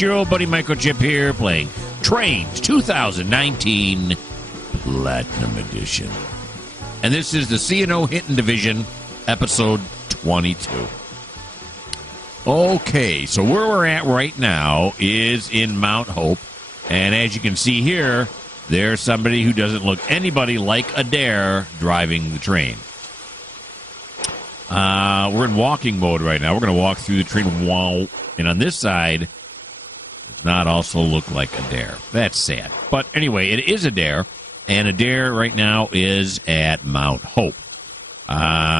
it's your old buddy Mikerowchip here playing Trainz 2019 Platinum Edition. And this is the C&O Hinton Division, episode 22. Okay, so where we're at right now is in Mount Hope. And as you can see here, there's somebody who doesn't look anybody like a dare driving the train. We're in walking mode right now. We're going to walk through the train. Wow. And on this side, does not also look like a dare. That's sad. But anyway, it is a dare. And a dare right now is at Mount Hope.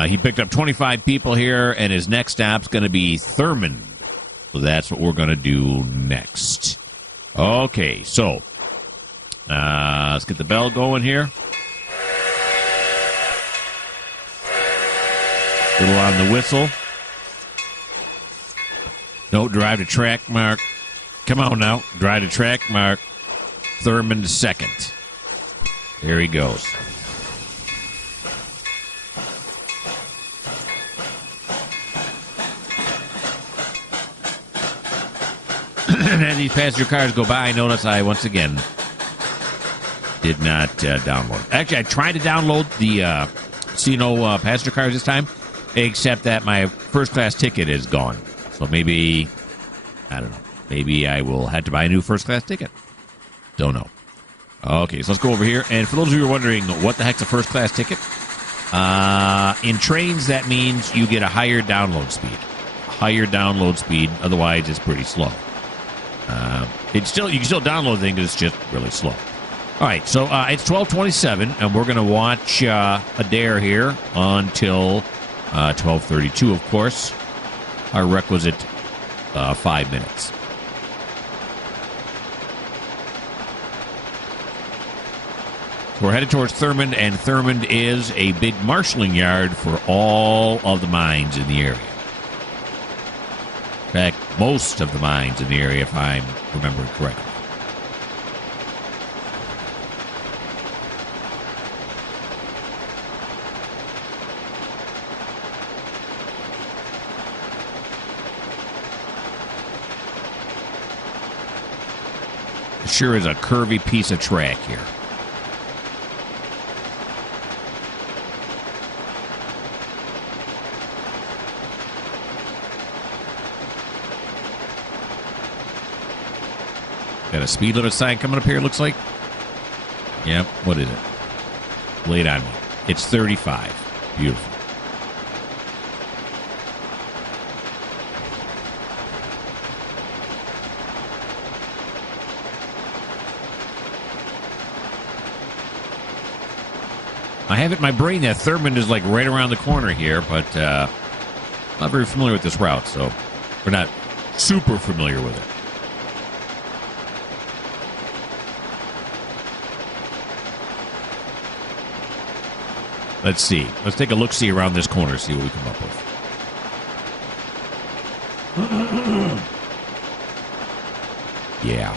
He picked up 25 people here, and his next stop's going to be Thurmond. So that's what we're going to do next. Okay, so let's get the bell going here. Little on the whistle. No, drive to track mark. Come on now. Drive to track mark. Thurmond second. There he goes. And as these passenger cars go by, notice I once again did not download. Actually, I tried to download the C&O passenger cars this time, except that my first class ticket is gone. So maybe, I don't know, maybe I will have to buy a new first class ticket. Don't know. Okay, so let's go over here. And for those of you who are wondering, what the heck's a first class ticket? In Trainz, that means you get a higher download speed. Higher download speed, otherwise it's pretty slow. You can still download the thing, but it's just really slow. All right, so it's 12:27, and we're going to watch a dare here until 12:32, of course. Our requisite 5 minutes. So we're headed towards Thurmond, and Thurmond is a big marshalling yard for all of the mines in the area. In fact, most of the mines in the area, if I'm remembering correctly. Sure is a curvy piece of track here. Got a speed limit sign coming up here, it looks like. Yep, what is it? Lay it on me. It's 35. Beautiful. I have it in my brain that Thurmond is like right around the corner here, but I'm not very familiar with this route, so we're not super familiar with it. Let's see. Let's take a look-see around this corner, see what we come up with. Yeah.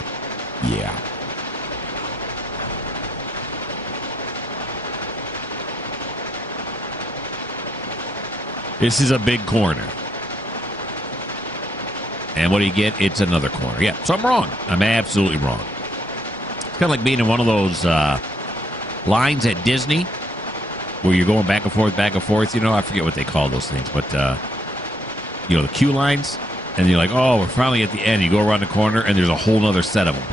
This is a big corner. And what do you get? It's another corner. Yeah, so I'm wrong. I'm absolutely wrong. It's kind of like being in one of those lines at Disney where you're going back and forth, you know. I forget what they call those things, but, you know, the queue lines. And you're like, oh, we're finally at the end. You go around the corner, and there's a whole other set of them.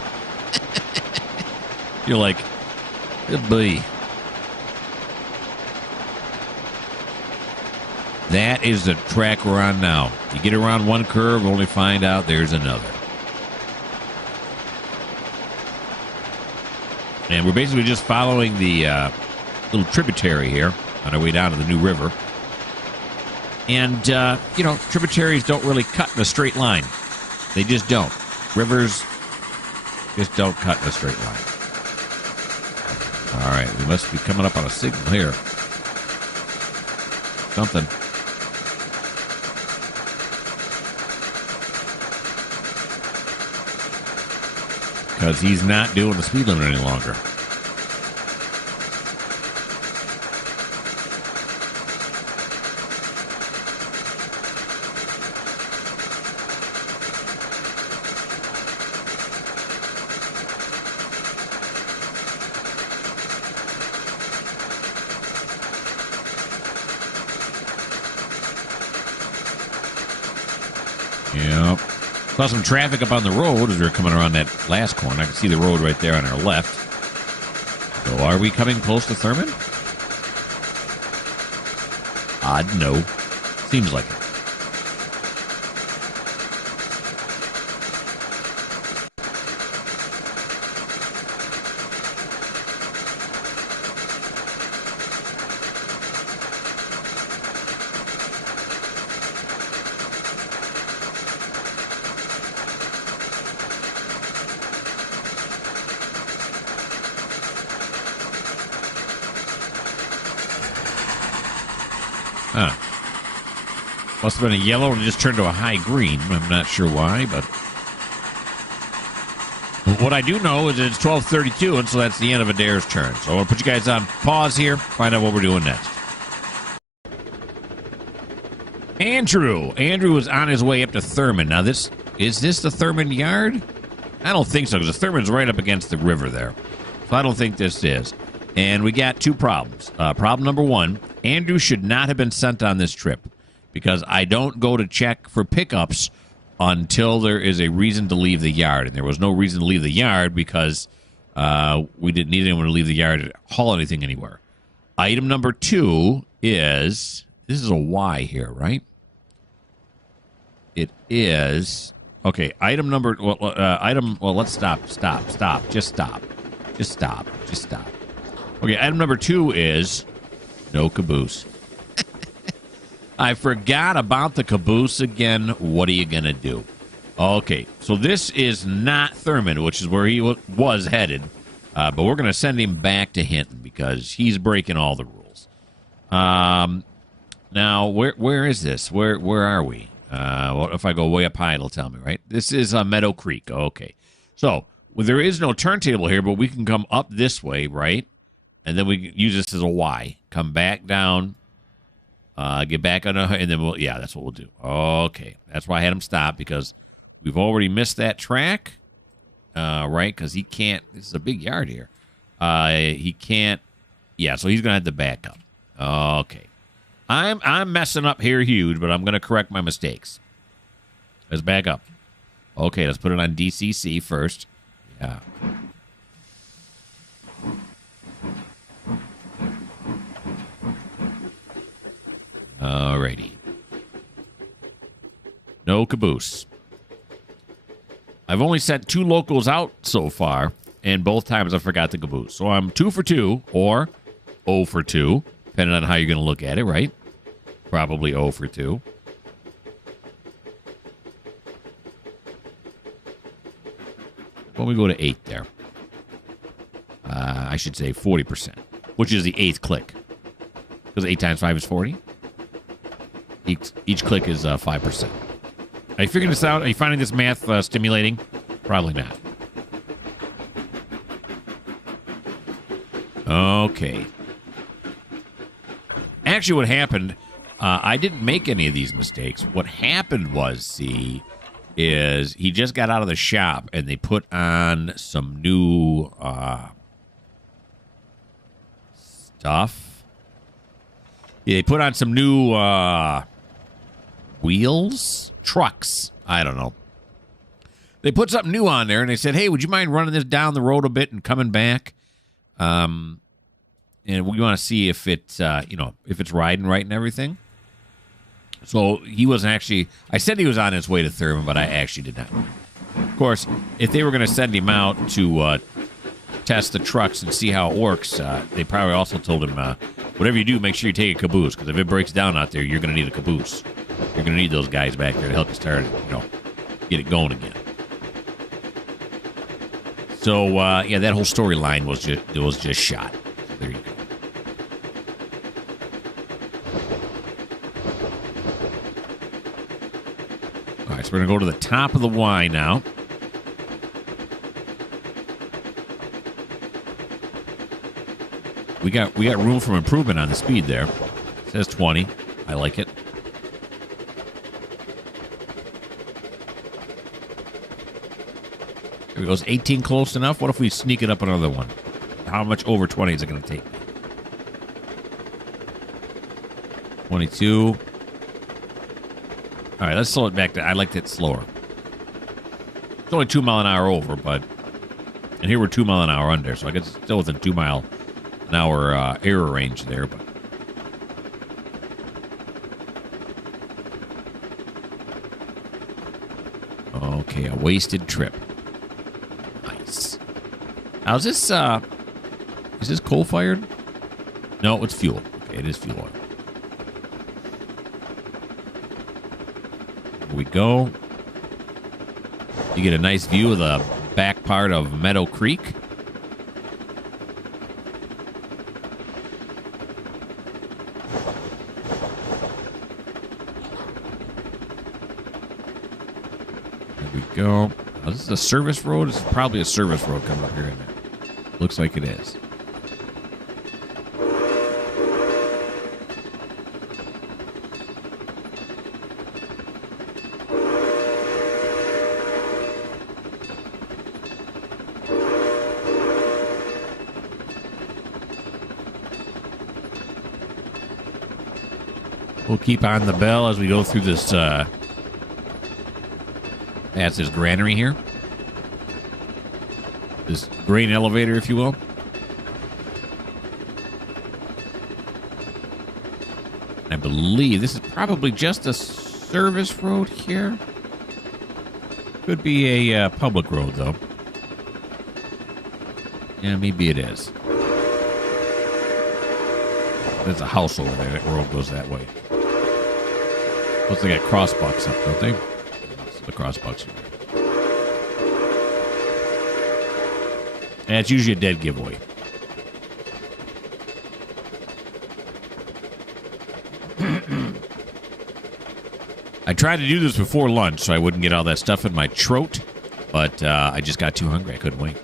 You're like, good boy. That is the track we're on now. You get around one curve, only find out there's another. And we're basically just following the little tributary here on our way down to the new river. And, you know, tributaries don't really cut in a straight line. They just don't. Rivers just don't cut in a straight line. All right, we must be coming up on a signal here. Something. Because he's not doing the speed limit any longer. Yep. Saw some traffic up on the road as we were coming around that last corner. I can see the road right there on our left. So are we coming close to Thurman? Odd no. Seems like it. Huh. Must have been a yellow and it just turned to a high green. I'm not sure why, but what I do know is it's 12:32, and so that's the end of Adair's turn. So I want to put you guys on pause here, find out what we're doing next. Andrew is on his way up to Thurman. Now, is this the Thurman yard? I don't think so, because the Thurman's right up against the river there. So I don't think this is. And we got two problems. Problem number one, Andrew should not have been sent on this trip, because I don't go to check for pickups until there is a reason to leave the yard. And there was no reason to leave the yard because we didn't need anyone to leave the yard to haul anything anywhere. Item number two is, this is a Y here, right? It is, okay, item number, let's stop. Just stop. Okay, item number two is no caboose. I forgot about the caboose again. What are you going to do? Okay, so this is not Thurman, which is where he was headed. But we're going to send him back to Hinton because he's breaking all the rules. Now, where is this? Where are we? What if I go way up high, it'll tell me, right? This is Meadow Creek. Okay. So, there is no turntable here, but we can come up this way, right? And then we can use this as a Y. Come back down. Get back on, and then that's what we'll do. Okay, that's why I had him stop, because we've already missed that track, right? Because he can't. This is a big yard here. He can't. Yeah, so he's gonna have to back up. Okay, I'm messing up here huge, but I'm gonna correct my mistakes. Let's back up. Okay, let's put it on DCC first. Yeah. Alrighty. No caboose. I've only sent 2 locals out so far, and both times I forgot the caboose. So I'm 2 for 2, or 0 for 2, depending on how you're going to look at it, right? Probably 0 for 2. When we go to 8 there. I should say 40%, which is the 8th click. Because 8 times 5 is 40. Each click is 5%. Are you figuring this out? Are you finding this math stimulating? Probably not. Okay. Actually, what happened, I didn't make any of these mistakes. What happened was, is he just got out of the shop and they put on some new stuff. Yeah, they put on some new wheels? Trucks. I don't know. They put something new on there and they said, hey, would you mind running this down the road a bit and coming back? And we want to see if it's, if it's riding right and everything. So he wasn't actually, I said he was on his way to Thurman, but I actually did not. Of course, if they were going to send him out to test the trucks and see how it works, they probably also told him, whatever you do, make sure you take a caboose, because if it breaks down out there, you're going to need a caboose. You're going to need those guys back there to help you start, get it going again. So, that whole storyline was just shot. So there you go. All right, so we're going to go to the top of the Y now. We got room for improvement on the speed there. It says 20. I like it. There it goes. 18 close enough. What if we sneak it up another one? How much over 20 is it going to take? 22. All right, let's slow it back. I liked it slower. It's only 2 mile an hour over, but... And here we're 2 mile an hour under, so I guess it's still within 2 mile an hour error range there, but... Okay, a wasted trip. Nice. Now, is this coal-fired? No, it's fuel. Okay, it is fuel oil. Here we go. You get a nice view of the back part of Meadow Creek. There we go. Oh, this is a service road? This is probably a service road coming up here, isn't it? Looks like it is. We'll keep on the bell as we go through this, that's this granary here. This grain elevator, if you will. I believe this is probably just a service road here. Could be a public road, though. Yeah, maybe it is. There's a house over there. That road goes that way. Plus, they got crossbucks up, don't they? The crossbucks. And it's usually a dead giveaway. I tried to do this before lunch so I wouldn't get all that stuff in my throat, but I just got too hungry. I couldn't wait.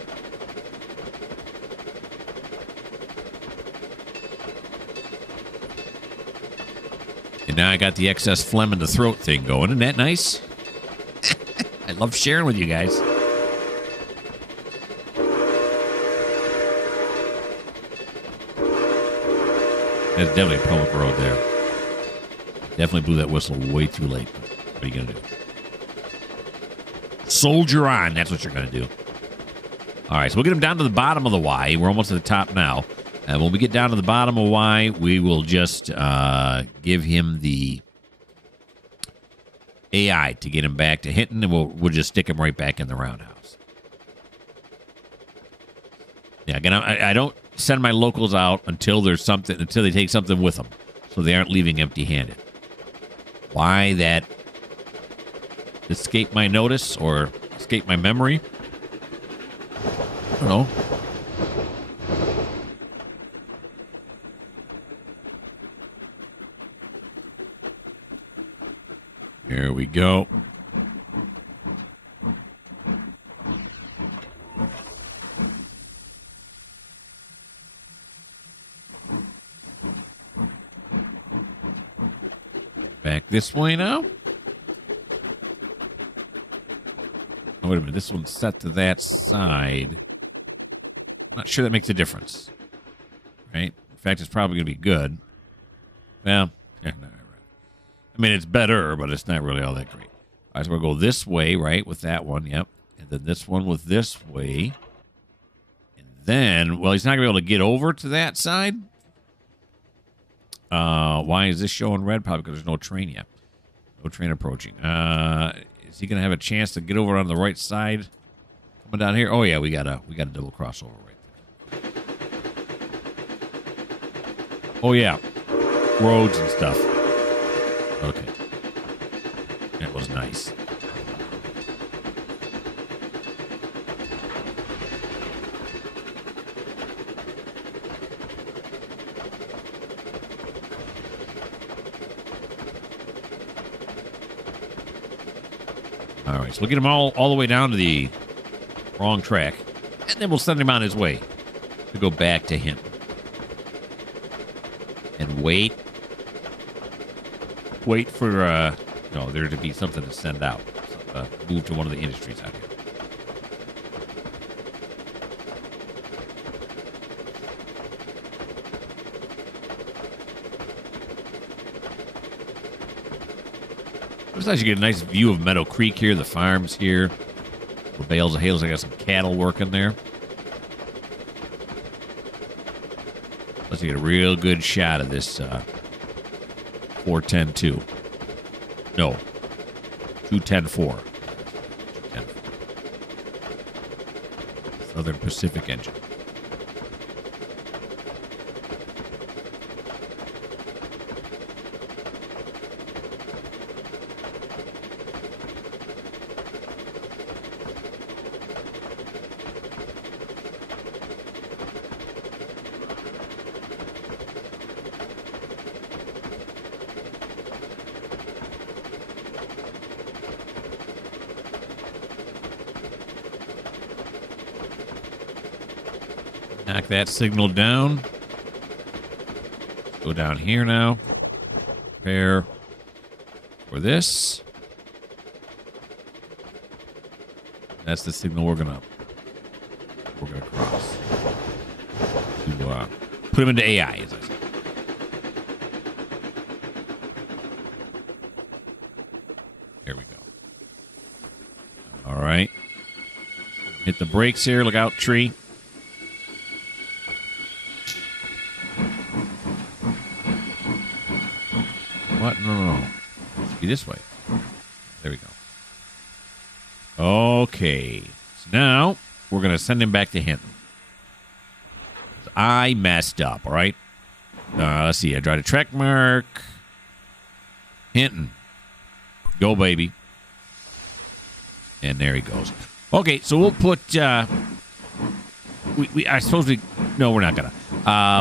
And now I got the excess phlegm in the throat thing going. Isn't that nice? I love sharing with you guys. That's definitely a public road there. Definitely blew that whistle way too late. What are you going to do? Soldier on. That's what you're going to do. All right, so we'll get him down to the bottom of the Y. We're almost at the top now. And when we get down to the bottom of Y, we will just give him the AI to get him back to Hinton, and we'll just stick him right back in the roundhouse. Yeah, again, I don't send my locals out until there's something, until they take something with them, so they aren't leaving empty-handed. Why that escaped my notice or escaped my memory? I don't know. Here we go. Back this way now. Oh, wait a minute. This one's set to that side. I'm not sure that makes a difference. Right? In fact, it's probably going to be good. Well, yeah, no. I mean, it's better, but it's not really all that great. All right, so we'll go this way, right, with that one, yep. And then this one with this way. And then, well, he's not going to be able to get over to that side. Why is this showing red? Probably because there's no train yet. No train approaching. Is he going to have a chance to get over on the right side? Coming down here? Oh, yeah, we got a double crossover right there. Oh, yeah. Roads and stuff. Okay. That was nice. All right, so we'll get him all the way down to the wrong track, and then we'll send him on his way to go back to him. And wait for there to be something to send out. Move to one of the industries out here. Looks like you get a nice view of Meadow Creek here, the farms here. The bales of hay. Looks like I got some cattle working there. Let's get a real good shot of this 410-2. No, 210-4. Southern Pacific engine. Knock that signal down. Go down here now. Prepare for this. That's the signal we're gonna cross. To put him into AI, as I said. There we go. All right. Hit the brakes here. Look out, tree. What? No. Let's be this way. There we go. Okay. So now we're going to send him back to Hinton. I messed up, all right? Let's see. I tried a track mark. Hinton. Go, baby. And there he goes. Okay, so we'll put... I suppose we... No, we're not going to.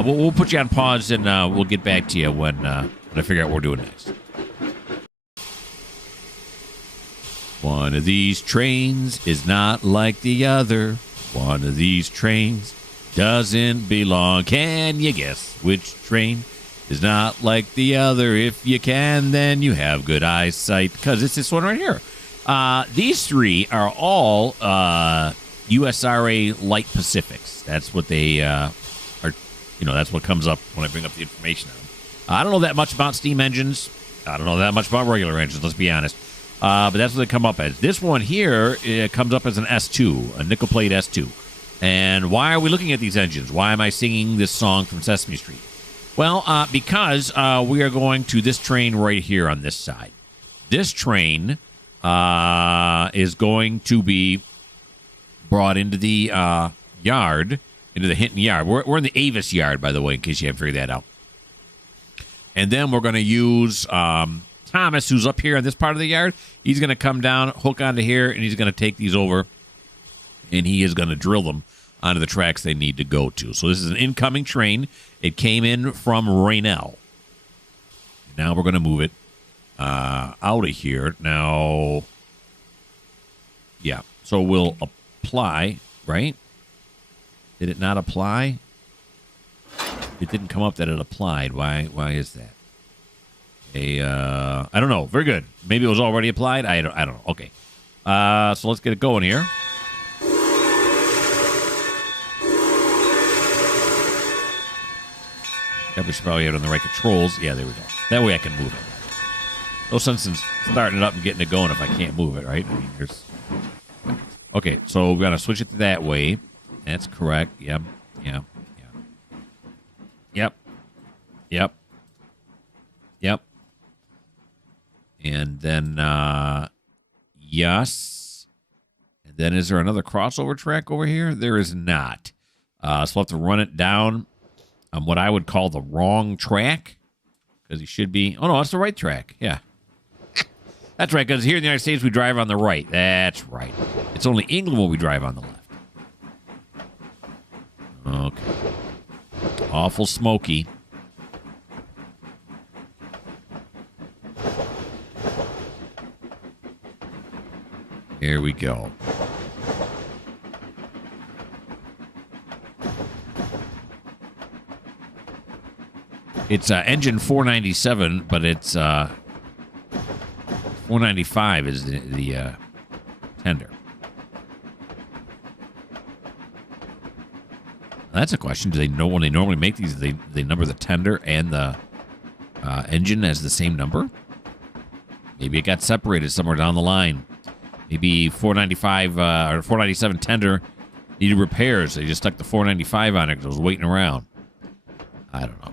We'll put you on pause, and we'll get back to you when I figure out what we're doing next. One of these trains is not like the other. One of these trains doesn't belong. Can you guess which train is not like the other? If you can, then you have good eyesight, because it's this one right here. These three are all USRA Light Pacifics. That's what they are. That's what comes up when I bring up the information on them. I don't know that much about steam engines. I don't know that much about regular engines, let's be honest. But that's what they come up as. This one here, it comes up as an S2, a nickel plate S2. And why are we looking at these engines? Why am I singing this song from Sesame Street? Well, because we are going to this train right here on this side. This train is going to be brought into the yard, into the Hinton yard. We're in the Avis yard, by the way, in case you haven't figured that out. And then we're going to use Thomas, who's up here in this part of the yard. He's going to come down, hook onto here, and he's going to take these over, and he is going to drill them onto the tracks they need to go to. So this is an incoming train. It came in from Raynell. Now we're going to move it out of here. Now, yeah. So we'll apply, right? Did it not apply? It didn't come up that it applied. Why is that? I don't know. Very good. Maybe it was already applied. I don't know. Okay. So let's get it going here. We should probably have it on the right controls. Yeah, there we go. That way I can move it. No sense in starting it up and getting it going if I can't move it, right? I mean, there's... Okay, so we're going to switch it that way. That's correct. Yep. And then, yes. And then is there another crossover track over here? There is not. So we'll have to run it down on what I would call the wrong track. Because he should be... Oh, no, that's the right track. Yeah. That's right, because here in the United States, we drive on the right. That's right. It's only England where we drive on the left. Okay. Awful smoky. Here we go. It's engine 497, but it's 495 is the tender. That's a question. Do they know when they normally make these, they number the tender and the engine as the same number? Maybe it got separated somewhere down the line. Maybe 495 or 497 tender needed repairs. They just stuck the 495 on it because it was waiting around. I don't know.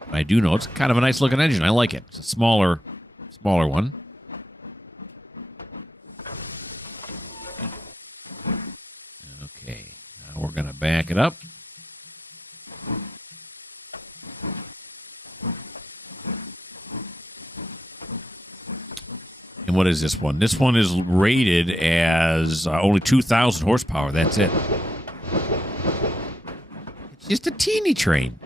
But I do know it's kind of a nice looking engine. I like it. It's a smaller one. Okay, now we're going to back it up. And what is this one? This one is rated as only 2,000 horsepower. That's it. It's just a teeny train.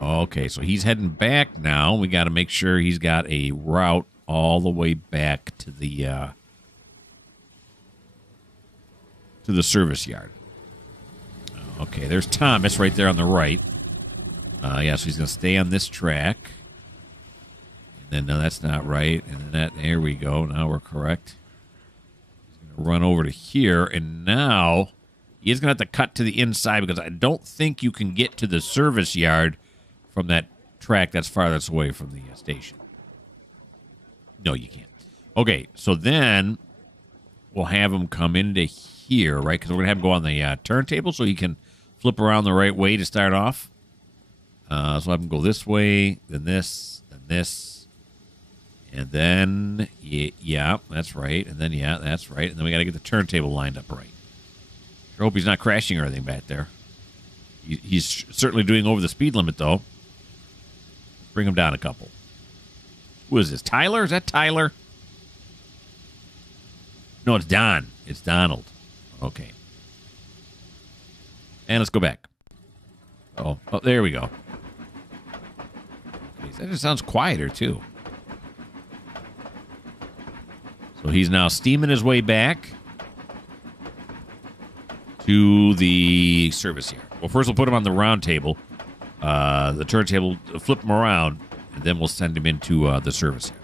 Okay, so he's heading back now. We got to make sure he's got a route all the way back to the service yard. Okay, there's Thomas right there on the right. Yeah, so he's going to stay on this track. And then, no, that's not right. And then there we go. Now we're correct. He's going to run over to here. And now he is going to have to cut to the inside because I don't think you can get to the service yard from that track that's farthest away from the station. No, you can't. Okay, so then we'll have him come into here, right? Because we're going to have him go on the turntable so he can flip around the right way to start off. So I'll have him go this way, then this, and then, yeah, that's right. And then, yeah, that's right. And then we got to get the turntable lined up right. I hope he's not crashing or anything back there. He's certainly doing over the speed limit, though. Bring him down a couple. Who is this? Tyler? Is that Tyler? No, it's Don. It's Donald. Okay. And let's go back. Oh, there we go. Okay, that just sounds quieter, too. So he's now steaming his way back to the service yard. Well, first we'll put him on the round table, the turntable, flip him around, and then we'll send him into the service yard.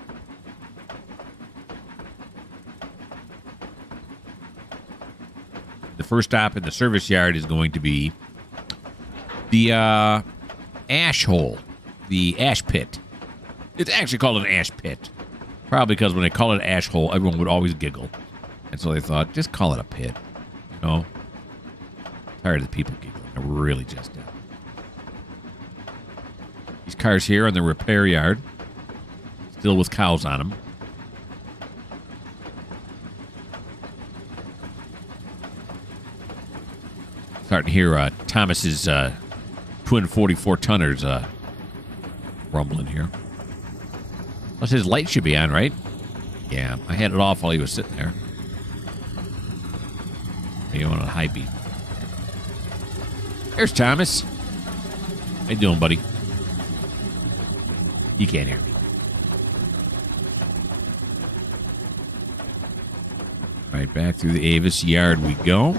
The first stop in the service yard is going to be the ash hole, the ash pit. It's actually called an ash pit. Probably because when they call it ash hole, everyone would always giggle. And so they thought, just call it a pit. You know? Tired of the people giggling. I really just am. These cars here in the repair yard. Still with cows on them. Starting to hear Thomas's twin 44-tonners rumbling here. Plus, his light should be on, right? Yeah, I had it off while he was sitting there. Maybe on a high beat. There's Thomas. How you doing, buddy? You can't hear me. All right, back through the Avis yard we go.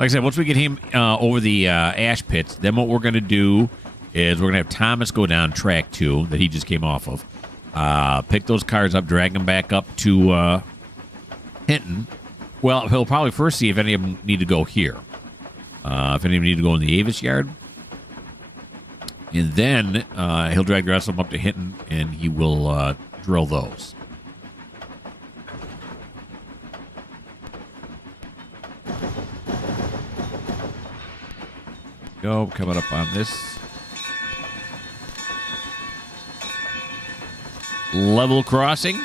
Like I said, once we get him over the ash pits, then what we're going to do is we're going to have Thomas go down track 2 that he just came off of. Pick those cars up, drag them back up to Hinton. Well, he'll probably first see if any of them need to go here. If any of them need to go in the Avis yard. And then he'll drag the rest of them up to Hinton, and he will drill those. Go, coming up on this level crossing.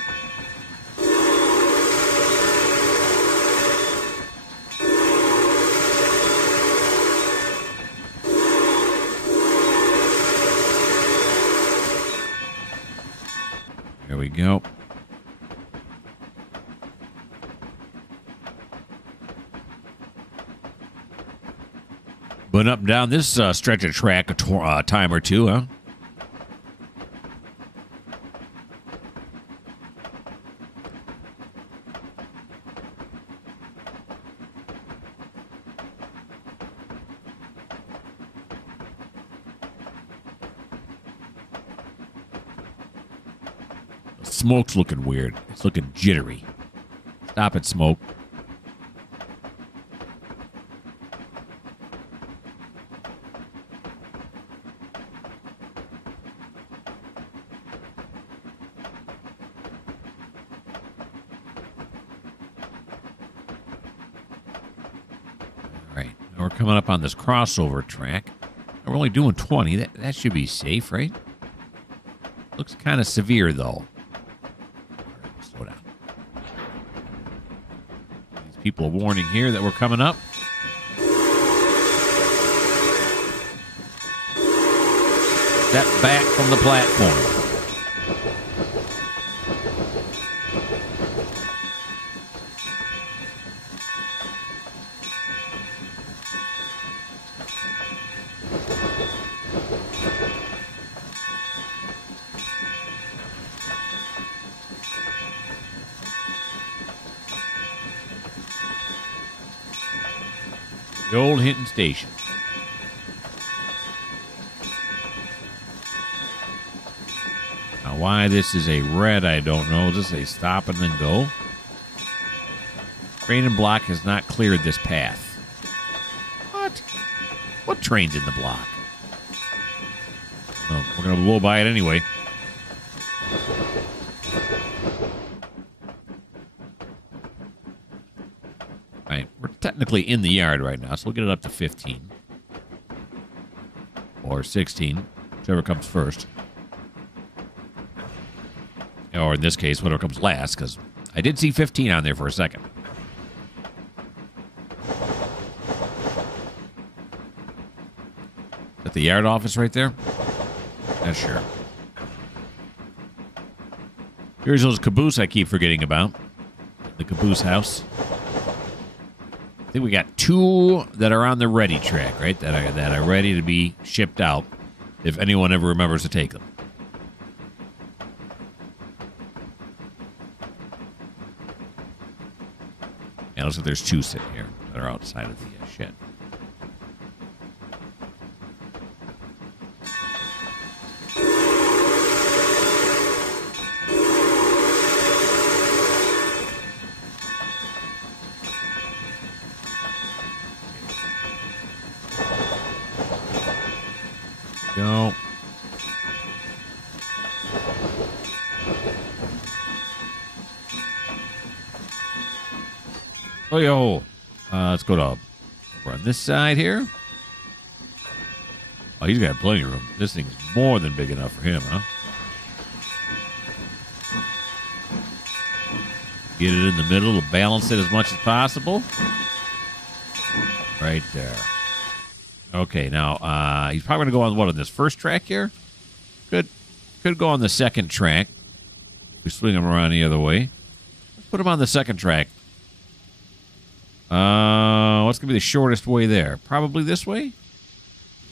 There we go. Been up and down this stretch of track a time or two, huh? The smoke's looking weird. It's looking jittery. Stop it, smoke. We're coming up on this crossover track. We're only doing 20. That should be safe, right? Looks kind of severe, though. Slow down. These people are warning here that we're coming up. Step back from the platform. The old Hinton station. Now, why this is a red, I don't know. Is this a stop and then go? Train and block has not cleared this path. What? What train's in the block? Oh, we're going to blow by it anyway. Right, we're technically in the yard right now, so we'll get it up to 15. Or 16, whichever comes first. Or in this case, whatever comes last, because I did see 15 on there for a second. Is that the yard office right there? Yeah, sure. Here's those caboose I keep forgetting about. The caboose house. I think we got 2 that are on the ready track, right? That are ready to be shipped out if anyone ever remembers to take them. Yeah, looks like there's 2 sitting here that are outside of the shed. Go. Oh, yo. Let's go to over on this side here. Oh, he's got plenty of room. This thing's more than big enough for him, huh? Get it in the middle to balance it as much as possible. Right there. Okay, now, he's probably going to go on, what, on this first track here? Could go on the second track. We swing him around the other way. Let's put him on the second track. What's going to be the shortest way there? Probably this way?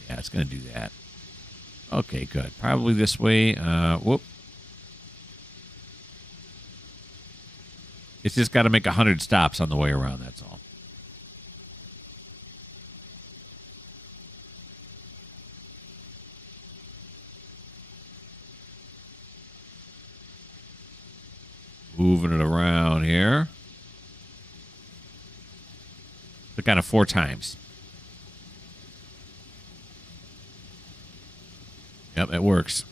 Yeah, it's going to do that. Okay, good. Probably this way. Whoop. It's just got to make 100 stops on the way around, that's all. Moving it around here. Click on it 4 times. Yep, it works.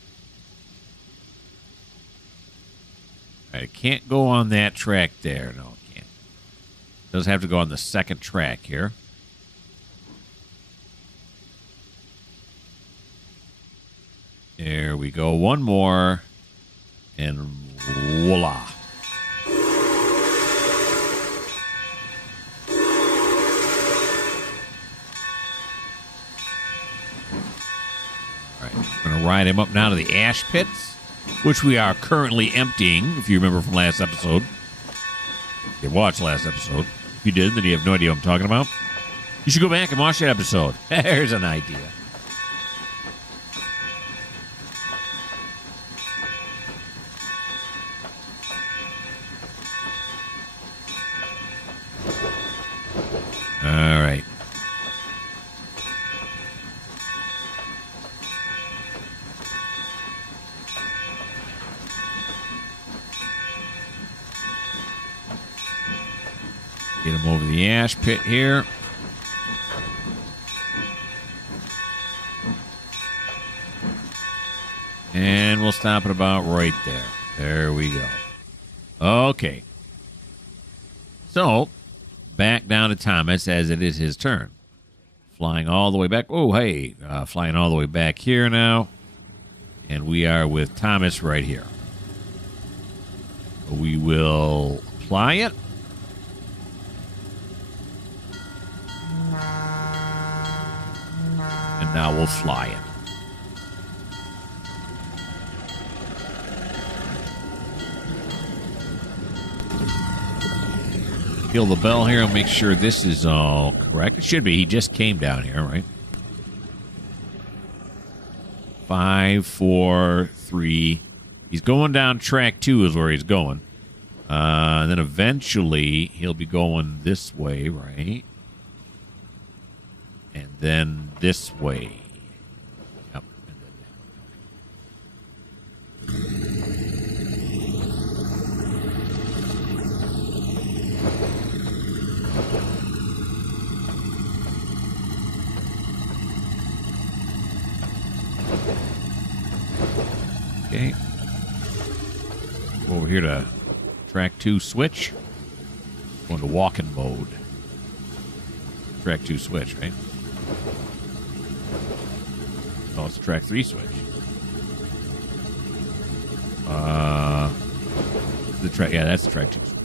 All right, it can't go on that track there. No, it can't. It does have to go on the second track here. There we go. One more. And voila. We're going to ride him up now to the ash pits, which we are currently emptying, if you remember from last episode. If you watched last episode. If you did, then you have no idea what I'm talking about. You should go back and watch that episode. There's an idea. All right. Get him over the ash pit here. And we'll stop it about right there. There we go. Okay. So, back down to Thomas as it is his turn. Flying all the way back. Oh, hey. Flying all the way back here now. And we are with Thomas right here. We will apply it. And now we'll fly it. Feel the bell here and make sure this is all correct. It should be. He just came down here, right? 5, 4, 3. He's going down track 2 is where he's going. And then eventually he'll be going this way, right? And then this way. Yep. And then okay. Over here to track 2 switch. Going to walking mode. Track 2 switch, right? Oh, it's track 3 switch. The track, yeah, that's the track 2 switch.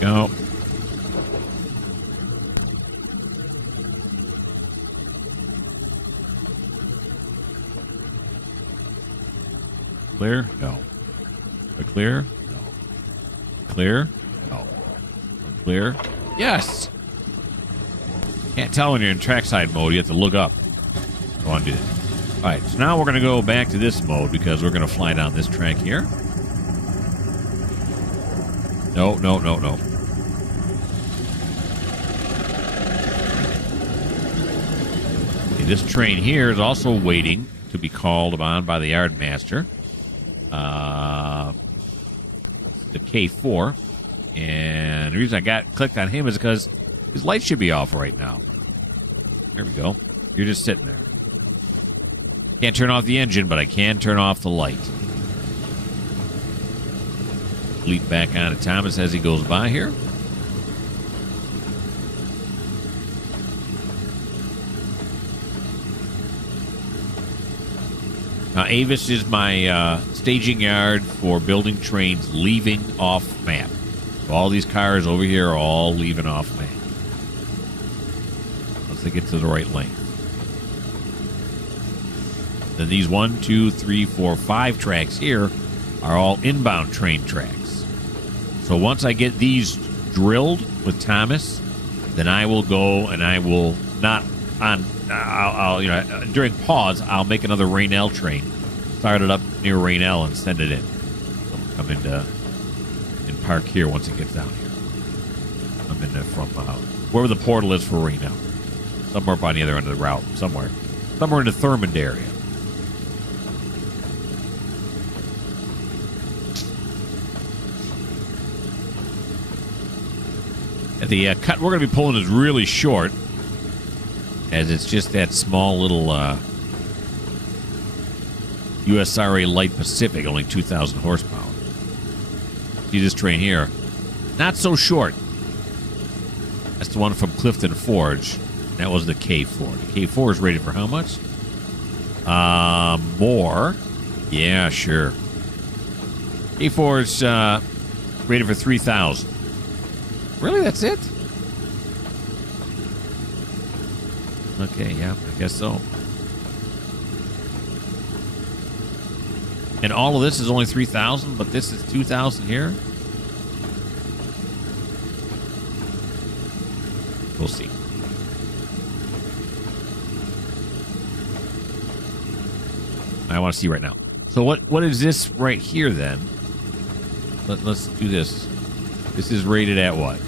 Go. Clear? No. Clear? No. Clear? No. Clear? Yes! Can't tell when you're in trackside mode. You have to look up. Go on, do that. Alright, so now we're going to go back to this mode because we're going to fly down this track here. No, no, no, no. Okay, this train here is also waiting to be called upon by the yard master. The K4. And the reason I clicked on him is because his light should be off right now. There we go. You're just sitting there. Can't turn off the engine, but I can turn off the light. Leap back on to Thomas as he goes by here. Now, Avis is my staging yard for building trains leaving off map. So all these cars over here are all leaving off map. Once they get to the right length. Then these 1, 2, 3, 4, 5 tracks here are all inbound train tracks. So once I get these drilled with Thomas, then I will go and I will not on. I'll during pause I'll make another Rainell train, start it up near Rainell and send it in. So we'll come into and park here once it gets down here. I'm in there from wherever the portal is for Rainell, somewhere up on the other end of the route, somewhere in the Thurmond area. The cut we're going to be pulling is really short, as it's just that small little USRA Light Pacific, only 2,000 horsepower. See this train here? Not so short. That's the one from Clifton Forge. That was the K4. The K4 is rated for how much? More. Yeah, sure. K4 is rated for 3,000. Really? That's it? Okay, yeah, I guess so. And all of this is only 3,000, but this is 2,000 here? We'll see. I want to see right now. So what is this right here then? Let's do this. This is rated at what?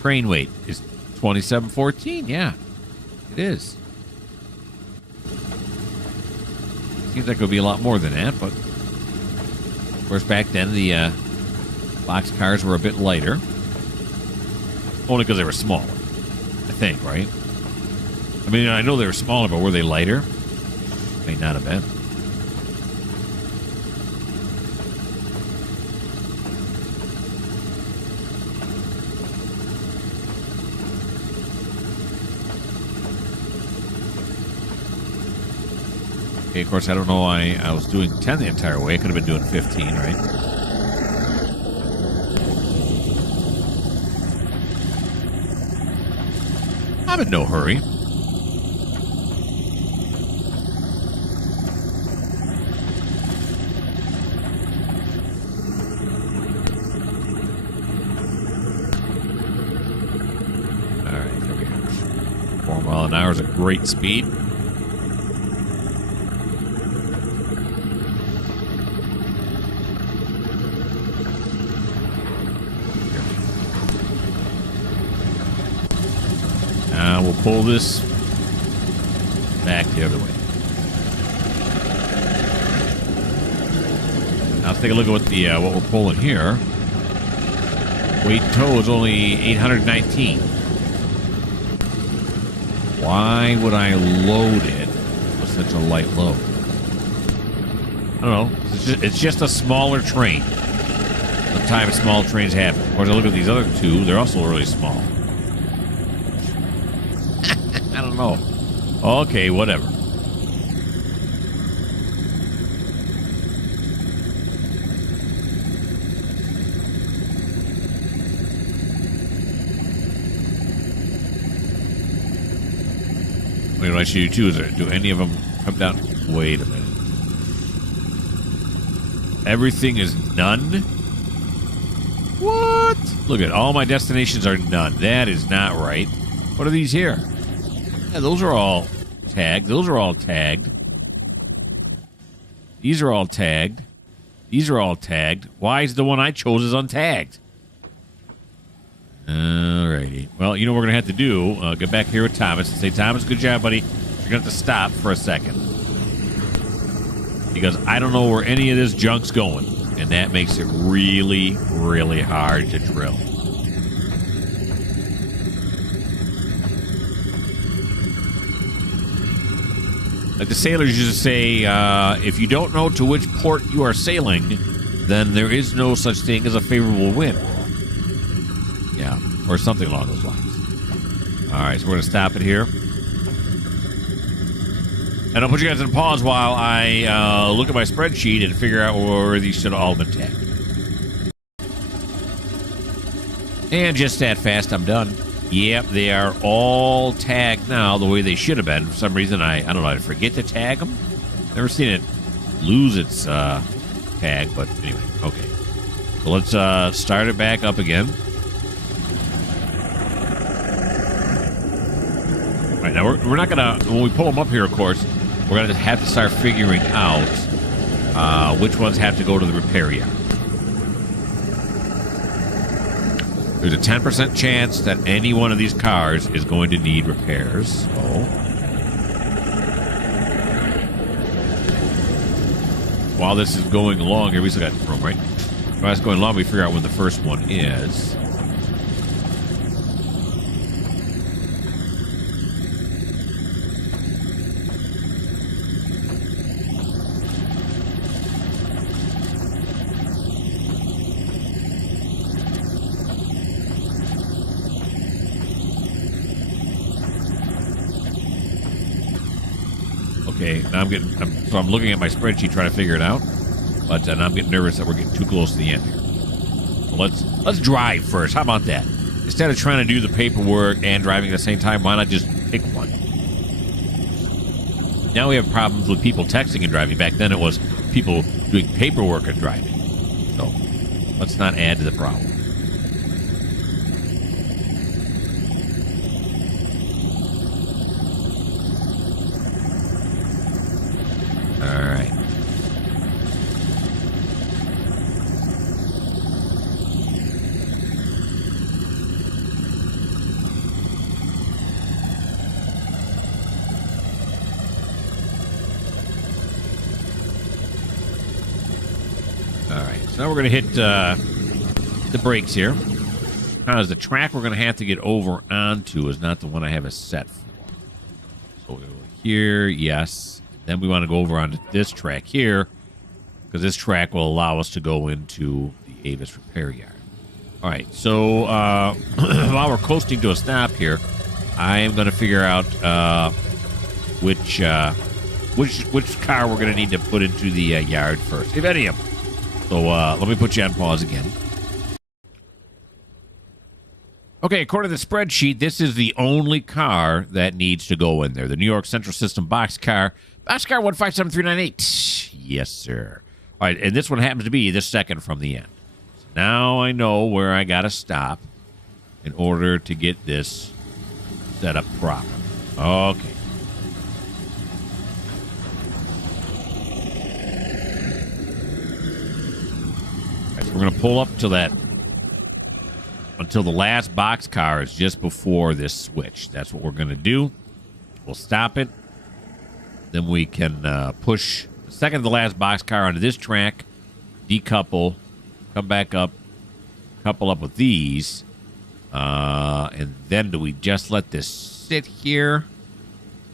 Train weight is 2714. Yeah, it is. Seems like it would be a lot more than that, but of course back then the box cars were a bit lighter. Only because they were smaller, I think, right? I mean, I know they were smaller, but were they lighter? May not have been. Okay, of course, I don't know why I was doing 10 the entire way. I could have been doing 15, right? I'm in no hurry. Alright, there we go. 4 miles an hour is a great speed. We'll pull this back the other way. Now let's take a look at what we're pulling here. Weight tow is only 819. Why would I load it with such a light load? I don't know. It's just a smaller train. Sometimes small trains happen. Of course, I look at these other two. They're also really small. I don't know. Okay, whatever. What I should do too is, do any of them come down? Wait a minute. Everything is none? What? Look at all my destinations are none. That is not right. What are these here? Yeah, those are all tagged. Those are all tagged. These are all tagged. These are all tagged. Why is the one I chose is untagged? Alrighty. Well, you know what we're going to have to do? Get back here with Thomas and say, Thomas, good job, buddy. You're going to have to stop for a second. Because I don't know where any of this junk's going. And that makes it really, really hard to drill. Like the sailors used to say, if you don't know to which port you are sailing, then there is no such thing as a favorable wind. Yeah, or something along those lines. All right, so we're going to stop it here. And I'll put you guys on pause while I look at my spreadsheet and figure out where these should have all been tagged. And just that fast, I'm done. Yep, they are all tagged now the way they should have been. For some reason, I don't know, I forget to tag them. Never seen it lose its tag, but anyway, okay. So let's start it back up again. All right, now we're not going to, when we pull them up here, of course, we're going to have to start figuring out which ones have to go to the repair yard. There's a 10% chance that any one of these cars is going to need repairs. So, while this is going along here, we still got room, right? While it's going along, we figure out when the first one is. Okay, now I'm looking at my spreadsheet trying to figure it out, but now I'm getting nervous that we're getting too close to the end here. So let's drive first. How about that? Instead of trying to do the paperwork and driving at the same time, why not just pick one? Now we have problems with people texting and driving. Back then it was people doing paperwork and driving. So let's not add to the problem. Now we're going to hit the brakes here. Because the track we're going to have to get over onto is not the one I have a set for. So we'll go here, yes. Then we want to go over onto this track here, because this track will allow us to go into the Avis repair yard. All right, so while we're coasting to a stop here, I am going to figure out which which car we're going to need to put into the yard first, if any of them. So let me put you on pause again. Okay, according to the spreadsheet, this is the only car that needs to go in there. The New York Central System boxcar 157398. Yes, sir. All right, and this one happens to be the second from the end. So now I know where I got to stop in order to get this set up properly. Okay. Right, so we're going to pull up to that until the last boxcar is just before this switch. That's what we're going to do. We'll stop it. Then we can push the second to the last boxcar onto this track, decouple, come back up, couple up with these, and then do we just let this sit here?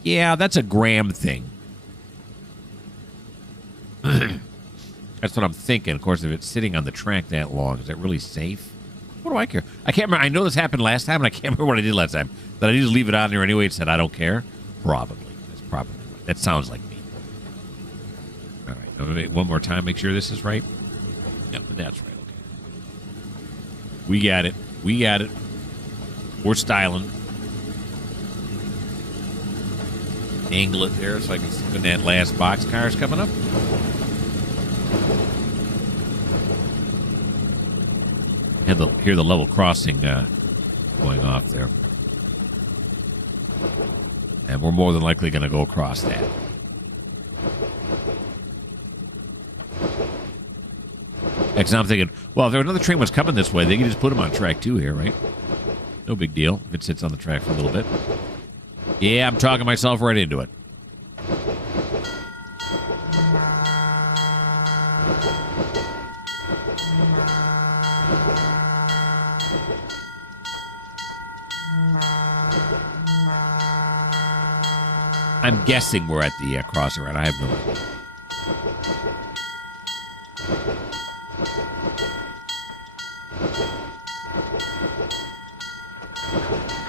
Yeah, that's a Graham thing. That's what I'm thinking. Of course, if it's sitting on the track that long, is that really safe? What do I care? I can't remember. I know this happened last time, and I can't remember what I did last time. Did I just leave it on there anyway and said I don't care? Probably. That's probably right. That sounds like me. All right. One more time. Make sure this is right. Yep, that's right. Okay. We got it. We got it. We're styling. Angle it there so I can see when that last boxcar is coming up. Hear the level crossing going off there. And we're more than likely going to go across that. Because I'm thinking, well, if there another train was coming this way, they can just put them on track 2 here, right? No big deal if it sits on the track for a little bit. Yeah, I'm talking myself right into it. I'm guessing we're at the crossing, right? I have no idea.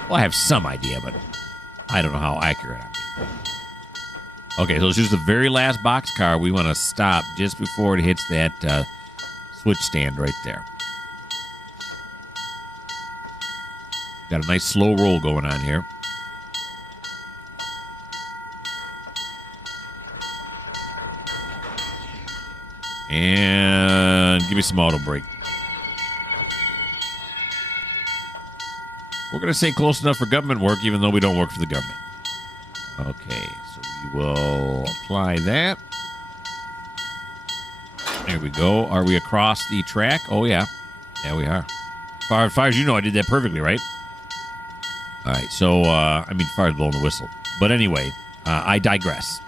Well, I have some idea, but I don't know how accurate I'm being. Okay, so it's just the very last boxcar. We want to stop just before it hits that switch stand right there. Got a nice slow roll going on here. And give me some auto brake. We're going to say close enough for government work, even though we don't work for the government. Okay, so we will apply that. There we go. Are we across the track? Oh, yeah. Yeah, we are. As far as you know, I did that perfectly, right? All right, so, I mean, as far as blowing the whistle. But anyway, I digress.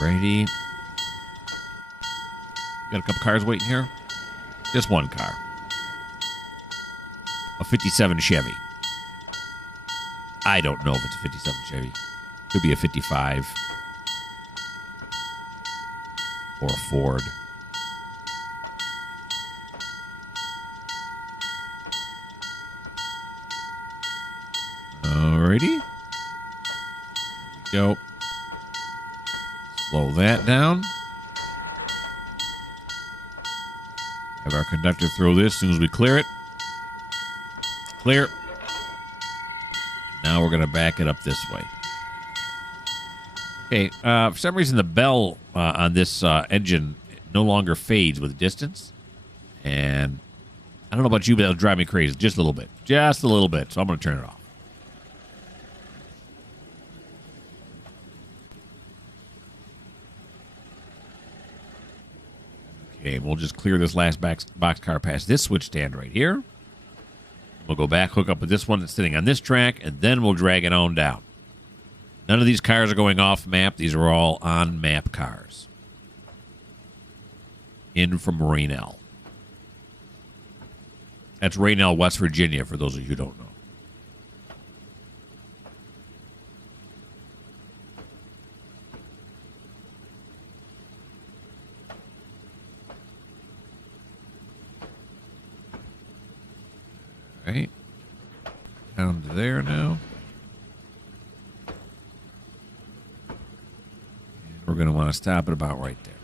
Alrighty. Got a couple cars waiting here. Just one car. A 57 Chevy. I don't know if it's a 57 Chevy. Could be a 55. Or a Ford. Alrighty. There we go. Slow that down. Have our conductor throw this as soon as we clear it. Clear. Now we're going to back it up this way. Okay, for some reason the bell on this engine no longer fades with distance. And I don't know about you, but that'll drive me crazy. Just a little bit. Just a little bit. So I'm going to turn it off. Okay, we'll just clear this last boxcar past this switch stand right here. We'll go back, hook up with this one that's sitting on this track, and then we'll drag it on down. None of these cars are going off map. These are all on map cars. In from Raynell. That's Raynell, West Virginia, for those of you who don't know. there now. And we're going to want to stop it about right there.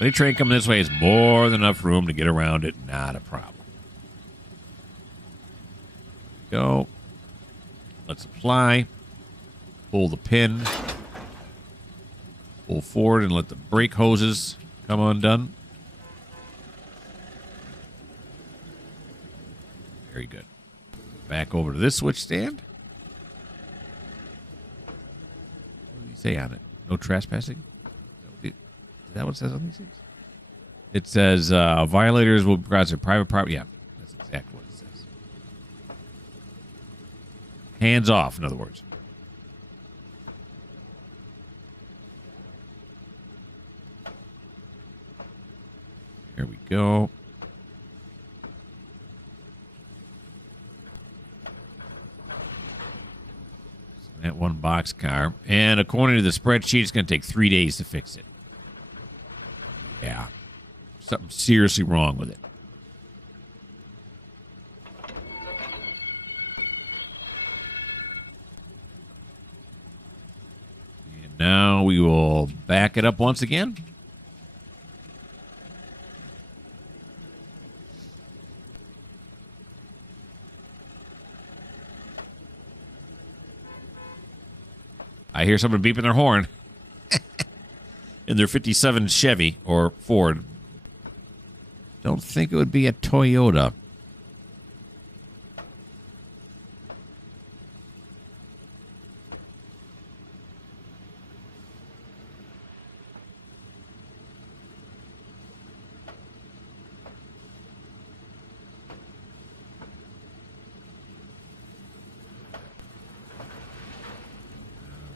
Any train coming this way is more than enough room to get around it. Not a problem. Go. Let's apply. Pull the pin. Pull forward and let the brake hoses come undone. Very good. Back over to this switch stand. What does he say on it? No trespassing? Is that what it says on these things? It says violators will cross their private property. Yeah, that's exactly what it says. Hands off, in other words. Here we go. So that one boxcar. And according to the spreadsheet, it's going to take 3 days to fix it. Yeah. Something seriously wrong with it. And now we will back it up once again. I hear someone beeping their horn in their 57 Chevy or Ford. Don't think it would be a Toyota.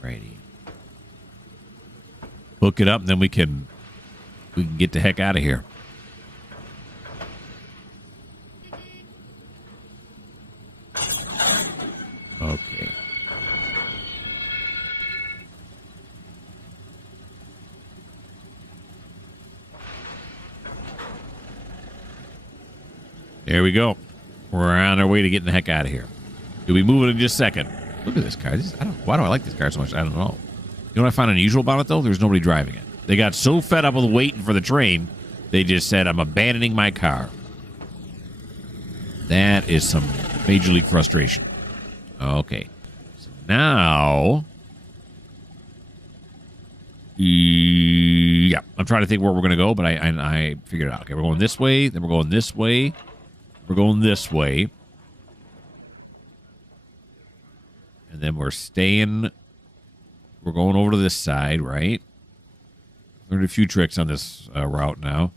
Alrighty. Hook it up, and then we can get the heck out of here. Okay. There we go. We're on our way to getting the heck out of here. Do we move it in just a second? Look at this car. Why do I like this car so much? I don't know. You know what I find unusual about it, though? There's nobody driving it. They got so fed up with waiting for the train, they just said, I'm abandoning my car. That is some major league frustration. Okay. So now... yeah, I'm trying to think where we're going to go, but I figured it out. Okay, we're going this way, then we're going this way. We're going this way. And then we're staying... We're going over to this side, right? Learned a few tricks on this route now.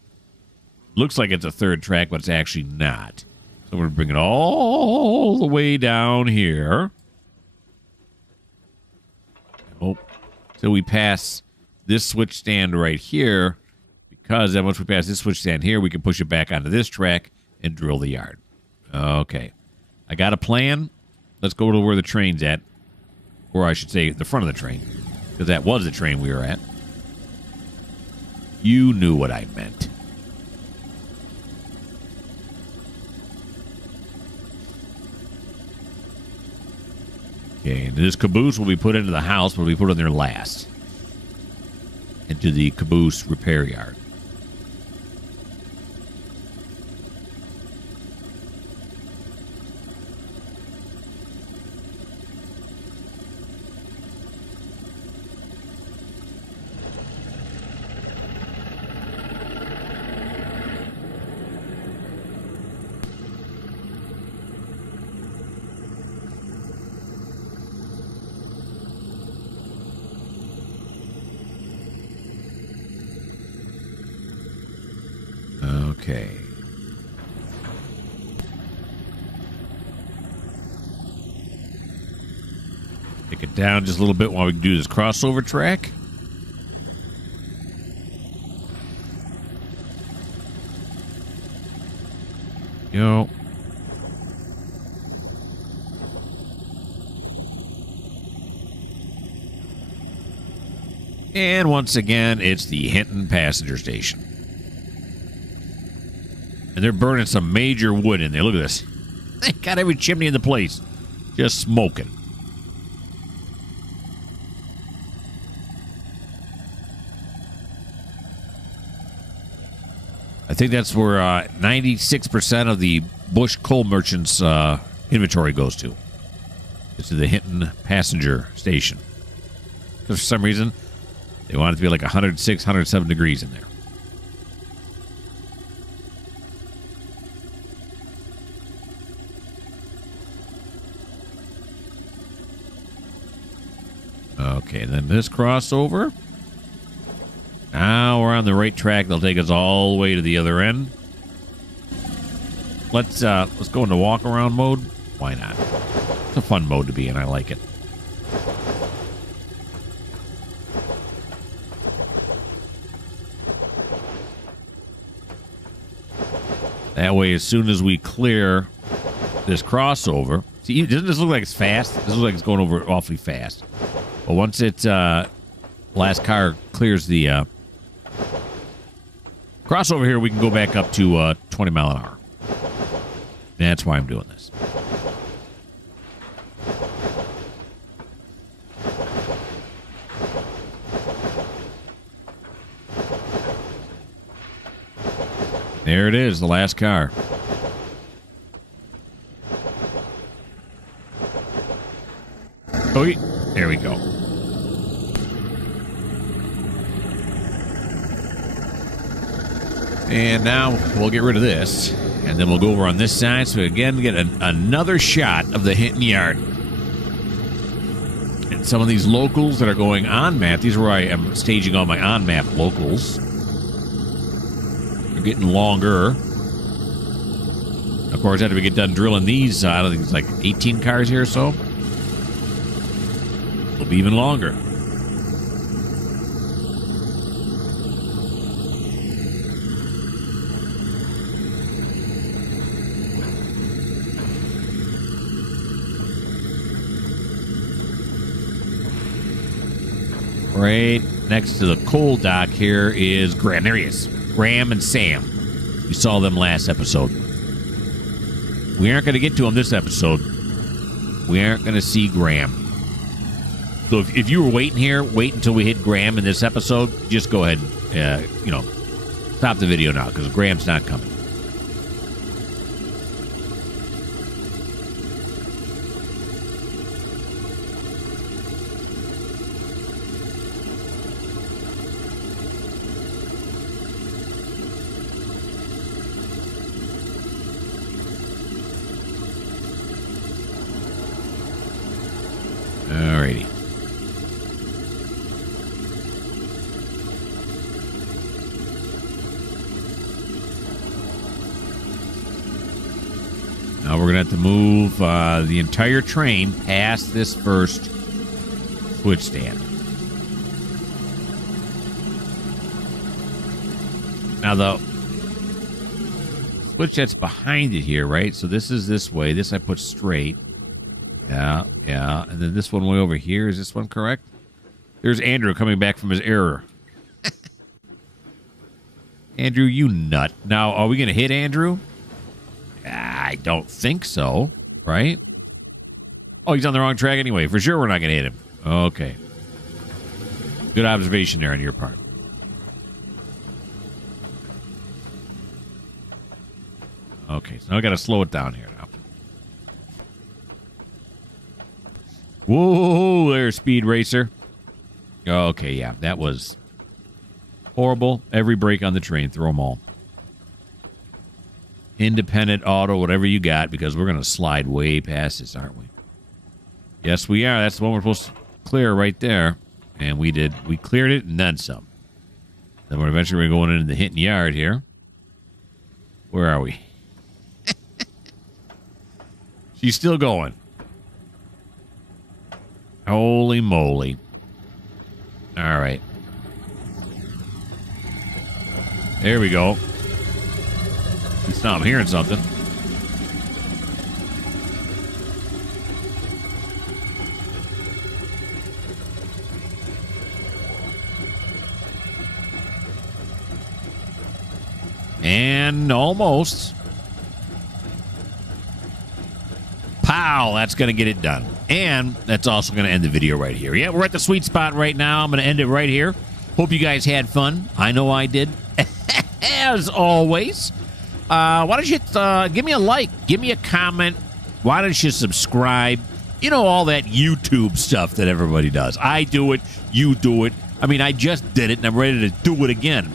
Looks like it's a third track, but it's actually not. So we're going to bring it all the way down here. Oh, till we pass this switch stand right here. Because then once we pass this switch stand here, we can push it back onto this track and drill the yard. Okay. I got a plan. Let's go to where the train's at. Or I should say the front of the train. Because that was the train we were at. You knew what I meant. Okay, and this caboose will be put into the house, but will be put in there last. Into the caboose repair yard. Okay. Take it down just a little bit while we do this crossover track. Go. And once again, it's the Hinton passenger station. And they're burning some major wood in there. Look at this. Got every chimney in the place just smoking. I think that's where 96% of the Bush coal merchants' inventory goes to. It's to the Hinton passenger station. Because for some reason, they want it to be like 106, 107 degrees in there. Okay, then this crossover. Now we're on the right track. They'll take us all the way to the other end. Let's go into walk around mode. Why not? It's a fun mode to be in. I like it. That way, as soon as we clear this crossover, see, doesn't this look like it's fast? This looks like it's going over awfully fast. But once it last car clears the crossover here, we can go back up to 20 mile an hour. That's why I'm doing this. There it is, the last car. Oh, there we go. And now we'll get rid of this. And then we'll go over on this side. So again, get another shot of the Hinton yard. And some of these locals that are going on map. These are where I am staging all my on map locals. They're getting longer. Of course, after we get done drilling these, I don't think it's like 18 cars here or so. It'll be even longer. Right next to the coal dock here is Graham. There he is. Graham and Sam. You saw them last episode. We aren't going to get to them this episode. We aren't going to see Graham. So if you were waiting here, wait until we hit Graham in this episode. Just go ahead and, stop the video now because Graham's not coming. Alrighty. Now we're going to have to move the entire train past this first switch stand. Now the switch that's behind it here, right? So this is this way. This I put straight. Yeah. And then this one way over here. Is this one correct? There's Andrew coming back from his error. Andrew, you nut. Now, are we going to hit Andrew? I don't think so, right? Oh, he's on the wrong track anyway. For sure we're not going to hit him. Okay. Good observation there on your part. Okay, so now I got to slow it down here now. Whoa, there, Speed Racer. Okay, yeah, that was horrible. Every brake on the train, throw them all. Independent, auto, whatever you got, because we're going to slide way past this, aren't we? Yes, we are. That's the one we're supposed to clear right there. And we did. We cleared it and then some. Then we're eventually going into the Hinton yard here. Where are we? She's still going. Holy moly. All right. There we go. At least now I'm hearing something. And almost. Pow, that's going to get it done. And that's also going to end the video right here. Yeah, we're at the sweet spot right now. I'm going to end it right here. Hope you guys had fun. I know I did. As always, why don't you give me a like, give me a comment. Why don't you subscribe? You know, all that YouTube stuff that everybody does. I do it. You do it. I mean, I just did it, and I'm ready to do it again.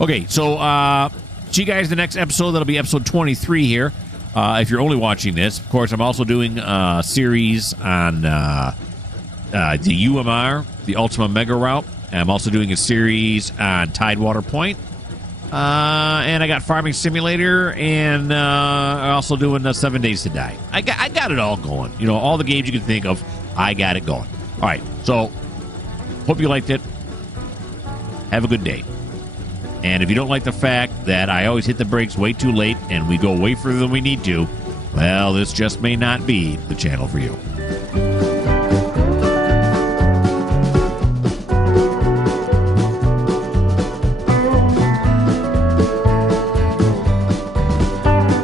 Okay, so see you guys in the next episode. That'll be episode 23 here. If you're only watching this, of course, I'm also doing a series on the UMR, the Ultima Mega Route. I'm also doing a series on Tidewater Point. And I got Farming Simulator, and also doing 7 Days to Die. I got it all going. You know, all the games you can think of, I got it going. All right, so hope you liked it. Have a good day. And if you don't like the fact that I always hit the brakes way too late and we go way further than we need to, well, this just may not be the channel for you.